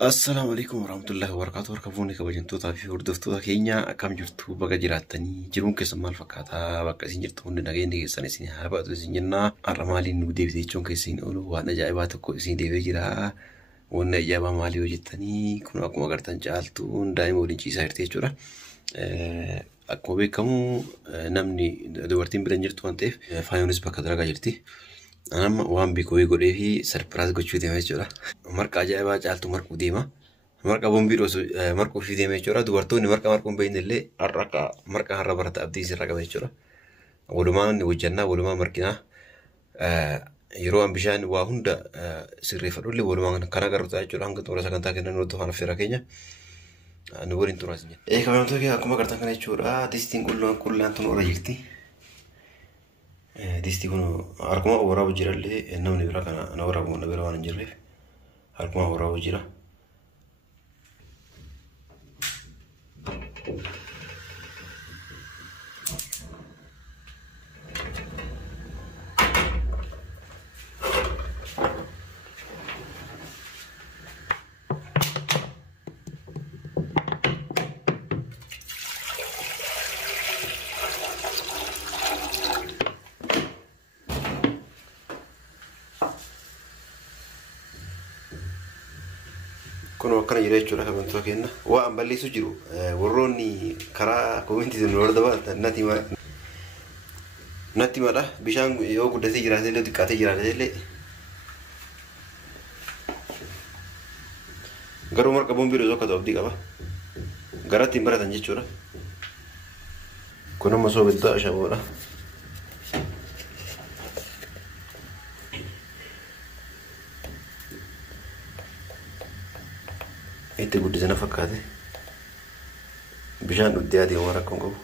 Assalamualaikum warahmatullahi wabarakatuh. Warqabuun kabajamtootaa fi hordoftoota keenya akkam jirtu baga jiraattanii jiruun keessan maal fakkaata bakka isin jirtu hundi nageenya keessan isin haa baatu isin jennaa. Har'a maaliin nu deebitee jechuun keessan oolu waan ajaa'ibaa tokko isin deebee jira. Wanni ajaa'ibaa maalii hojjettanii kun akkuma agartan caaltuun daa'ima waliin ciisaa jirti jechuudha. Akkuma beekamu namni dubartiin bira hin jirtu waan ta'eef faayoonis bakka dalagaa jirti. Amma waan biikooyi godhee fi sarpiraas gochuu deema jechuudha. Marqa ajaa'ibaa caaltu marquu deema. Marqa boombiidhoos marquu fi deema jechuudha. Dubartoonni marquu hin beekne illee har'a marqa har'a barata abdii isirra qaba jechuudha. Walumaan hojjannaa walumaan marqinaa yeroo an bishaan waa hunda sirreeffadhu illee walumaan kan agarru ta'a jechuudha. Hanga xumura sagantaa kennan nuti waan affeera keenya nu waliin turaas jenna. Kabajamtoota akkuma agartan kana jechuudha. Distiin qullaan tun irra jirti. Distii kun harkuma waraabu jirallee namni bira kana na waraabu na bira waan hin jirreef harkuma waraabu jira. Kun akkana jira jechuudha kabajamtoota keenya. Waan balleessu jiru warroonni karaa koomentiitiin nu hordofan natti madha bishaan yoo guddatee jiraate illee xiqqaatee jiraate illee garuu marqa boombiidhoos akka ta'u abdii qaba. Garatti hin baratan jechuudha. Kun amma soobiddaa shaboodha. Itti guddisana fakkaate bishaan dhuddee adii waan rakkoon qabu.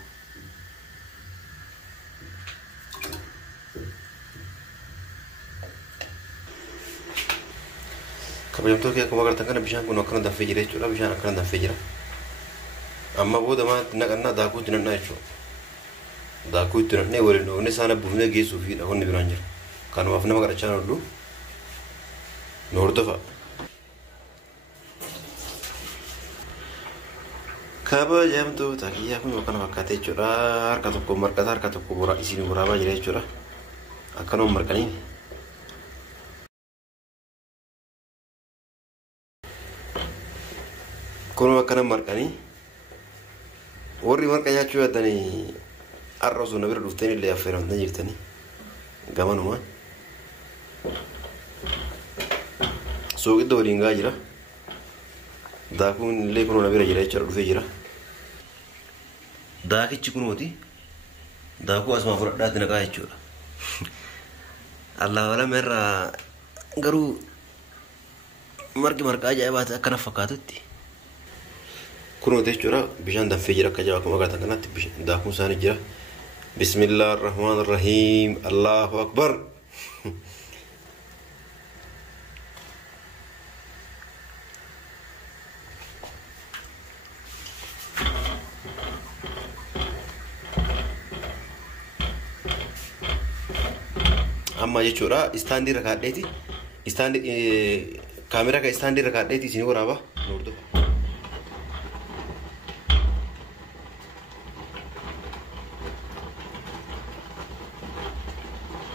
Kabajamtoota akkuma agartan kana bishaan kun akkana danfee jira jechuudha. Bishaan akkana danfee jira. Amma booda maatti naqannaa daakuu itti naqnaa jechuudha. Daakuu itti naqnee waliin dhoofnee isaan abbuufnee geessuu fi dhaqonni biraan jira. Kanumaaf nama kadhachaa oollu nu hordofa. Kabajamtoota kiyyaa kun akkana fakkaatee jechuudha. Harka tokko marqata harka tokko isin waraabaa jira jechuudha. Akkanuma marqanii. Kun akkana marqanii. Warri marqa nyaachuu yaaddanii har'a osoo na bira dhuftanii illee affeeramtanii jirtanii. Gamanumaan. Suuqidda waliin gaa jira. Daakuun illee kun na bira jira jechuudha dhufee jira. Daakichi kunuuti. Daakuu asuma fudhadhaatti naqaa jechuudha. Allah walama irraa garuu marqaa ajaa'ibaati akkana fakkaatutti. Kunuuti jechuudha bishaan danfee jira akka jabaa akkuma agartan kanatti daakuun isaanii jira. Bismillahir Rahmanir Rahiim. Allahu Akbar. Amma jechuudha istaandii irra kaadheeti kaameraa kan istaandii irra kaadheeti isin waraaba nuurdu.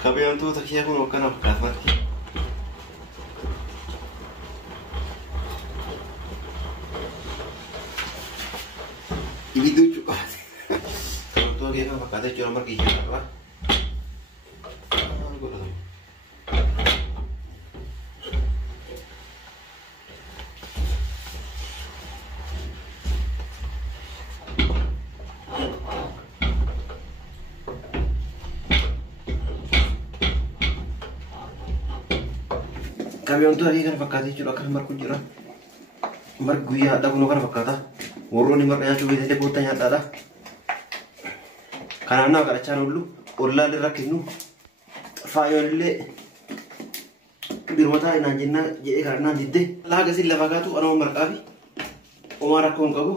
Kabajamtoota kiyyaa kun akkana fakkaata marti. Ibiddu jechuudha. Kabajamtoota kiyyaa kan fakkaata jechuudha marti kiyyaa irraa. Kabajamtoota kiyyaa kan fakkaata jechuudha akkana marqu jira. Marqi guyyaa hadhaa kunoo kana fakkaata. Warroonni marqa nyaachuu beekte koottaa nyaadhaadha. Kanaan nama kadhachaa oollu ollaan irra kennu faayoon illee birmataa inaan jennaa jedhee kadhannaan diddee laagasiin lafa kaatu anuma marqaa fi homaa rakkoo hin qabu.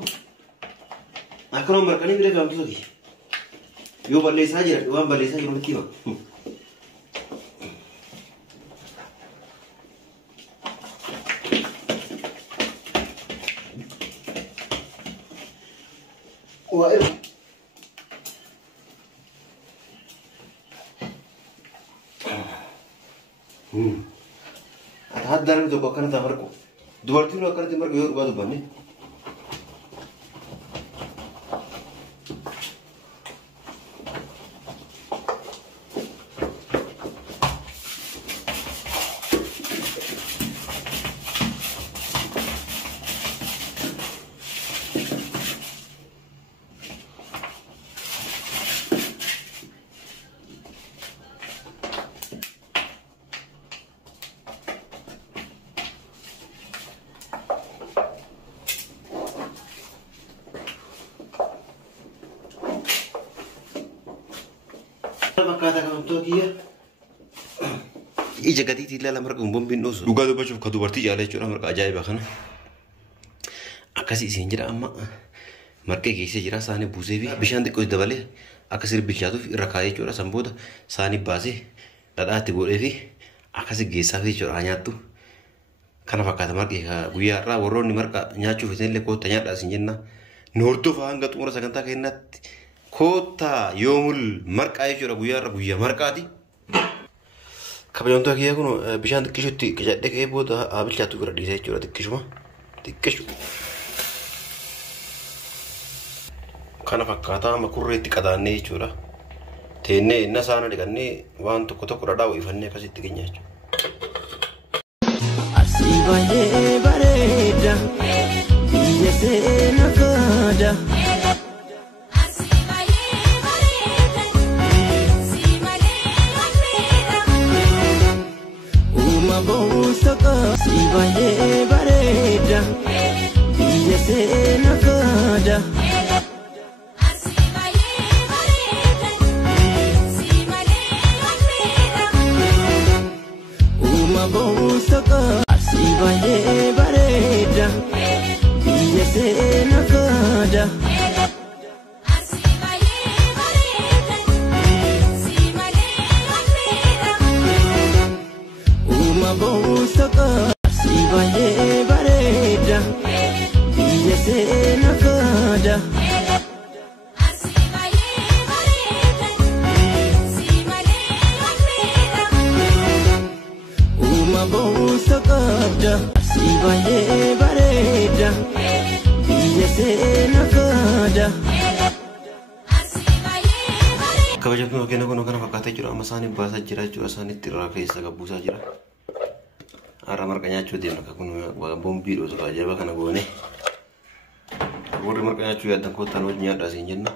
Akkanuma marqanii bira kabajamtoota kiyya. Yoo balleessaa jira waan balleessaa jiru nutti hima. Wah, haddana tokko akkanatti marqu dubartiin akkanatti marqu yoo dhugaa dubbanne Makata kamtu kia. Ija gatiitii ilaala marga boombiin dhoosu. Dhugaa dubbachuuf ka dubartii jaalee jechuudha marga ajaa'iba kana. Akkasii isiin jira amma marqee geessee jira saanii buusee fi bishaan xiqqoo dabalee akka sirbi bilchaatuuf irra kaa'ee jechuudha san booda saanii baasee dhadhaatti godhee fi akkasii geessaa fi jechuudha nyaattu. Kana fakkaata marqee guyyaa irraa warroonni marqa nyaachuuf isinillee kootta nyaadhaa isin jenna. Nu hordofaa hanga xumura sagantaa keenyaatti. Kota yomul marka jechuudha guyyaa irra guyyaa marqaati. Kabajamtoota kiyya kun bishaan xiqqishutti qicadhee ka'ee booda haa bilchaatu bira dhiisee jechuudha xiqqishuma xiqqishu. Kana fakkaataa makurreetti qadaannee jechuudha. Teennee inna saana dhiqannee waan tokko tokko dhadhaa ho'ifannee akkasitti keenya jechuudha. Asii baay'ee bareeda biyya seena fada. Sibaye bareda, biya seena fada. Sibaye bareda, uma bousaka. Sibaye bareda, biya seena fada. Sibaye bareda, biya seena fada. Uma bolsa kabda. Sibaye bareda, biya seena fada. Kabajamtoota keenya kun kana fakkaatee jira amma isaanii baasaa jira jechuudha isaanitti irraa keessa gabbuusaa jira. Arah marga nyaachuu deemna kun boombii dhoosu ajaa'iba kana goone warri marga nyaachuu yaaddan koottaan wajjin nyaadhaa siin jenna.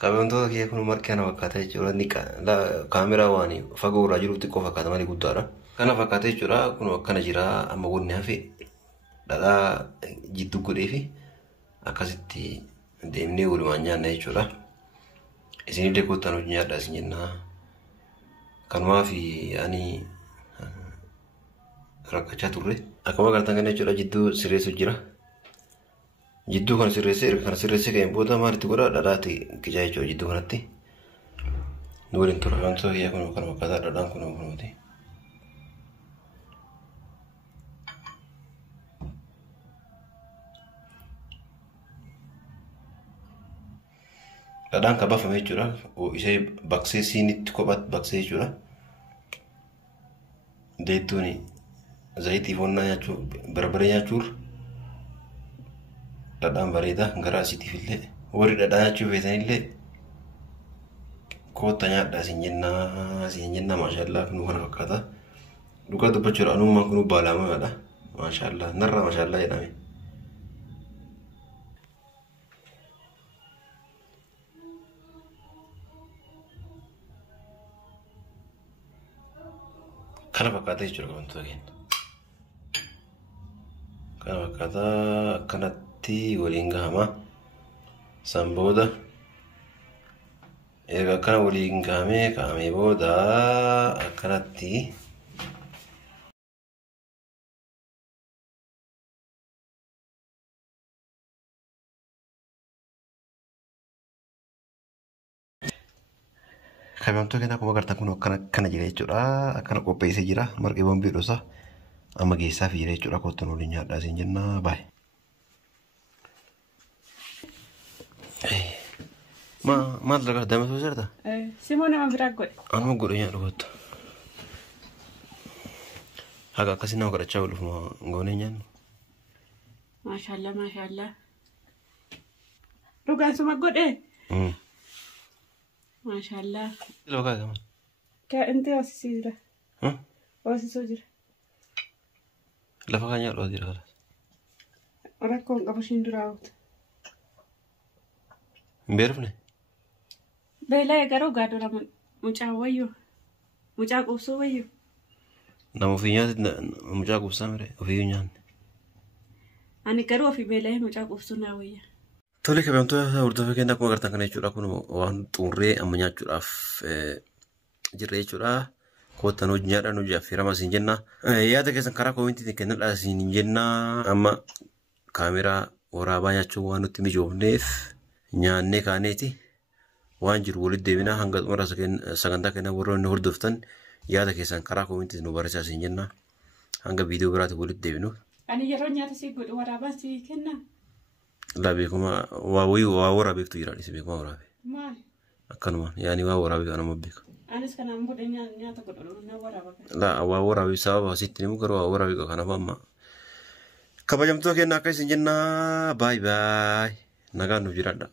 Kabajamtoota kiyya kun marga kana fakkaata jechuudha kaameraa waan fagoo irraa jiru xiqqoo fakkaata malee guddaadha. Kana fakkaata jechuudha kun akkana jira amma wanni hafe dhadhaa jidduu godhee fi akkasitti deemnee walumaan nyaanna jechuudha. Isinillee koottaan wajjin nyaadhaa isin jenna. Kanumaaf ani rakkachaa turre. Akkuma agartan kana jechuudha jidduu sirreessu jira. Jidduu kan sirreessee ka'een booda maalitti godha dhadhaatti qicaa jechuudha jidduu kanatti. Nu waliin tura wantoota kiyya kun kan fakkaataa dhadhaan kun kunuuti. Dhadhaan kabafame jechuudha. Ishee baksee siinitti kophaatti baksee jechuudha. Deettuun zayitii foonnaa nyaachuu barbaree nyaachuurra dhadhaan bareeda garaa asiitiif illee warri dhadhaa nyaachuu feetanillee koota nyaadhaa isin jennaa maashaallah kun kana fakkaata. Dhugaa dubbachuudha anummaan kun baalaamaadha. Maashaallah narraa maashaallah jedhame. Kana fakkaata jechuudha wantoota keenya. Kana fakkaata akkanatti waliin gahama. San booda erga akkana waliin kaa'amee booda akkanatti Kabajamtoota keenya akkuma agartan kun akkana jira jechuudha. Akkana qopheessee jira. Marqee boombii dhosa. Amma geessaa fi jira jechuudha. Kottoon waliin nyaadhaa siin jenna baay'ee. Maal dalagaa damee too jirta? Simon nama biraa godhe. Anuma godhe nyaadhu kottu. Haga akkasii nama kadhachaa ooluuf goonee nyaannu. Maashaallah maashaallah. Dhugaan suma godhe. Maashaallah. Lookaa gaman. Inti hoosisii jira. Hoosisuu jira. Lafa kan nyaadhu jira kalas. Rakkoon qabu ishiin duraa ooltu. Hin beelofne? Beelaa garuu gaadura mucaa wayyuu. Mucaa qubsuu wayyuu. Nama ofii nyaati mucaa qubsaa mire ofii nyaanne. Ani garuu ofii beelaa mucaa qubsuu naa wayya. Tole kabajamtoota hordofaa keenya akkuma agartan kana jechuudha kun waan xumurree amma nyaachuudhaaf jirre jechuudha. Kottan hojii nyaadhaan hojii affeerama siin jenna. Yaada keessan karaa koomintii kennadhaa siin jenna. Amma kaameraa waraabaa nyaachuun waan nutti mijoofneef nyaannee kaaneeti waan jiru walitti deebinaa hanga xumura sagantaa keenya warroonni hordoftan yaada keessan karaa koomintii nu barreessaa siin jenna. Hanga viidiyoo biraatti walitti deebinu. Ani yeroo nyaata sii godhu waraabaan sii kenna. La beekuma waa waraabeftu jira dhisi beekuma waraabe. Maali? Akkanuma yaani waa waraabe kanuma beeka. Anis kanaan booda nyaata godhu na waraaba. La waa waraabe sababa asitti nimu garuu waa waraabe kana amma. Kabajamtoota keenya akka isin jenna bye bye nagaan nuuf jiraadha.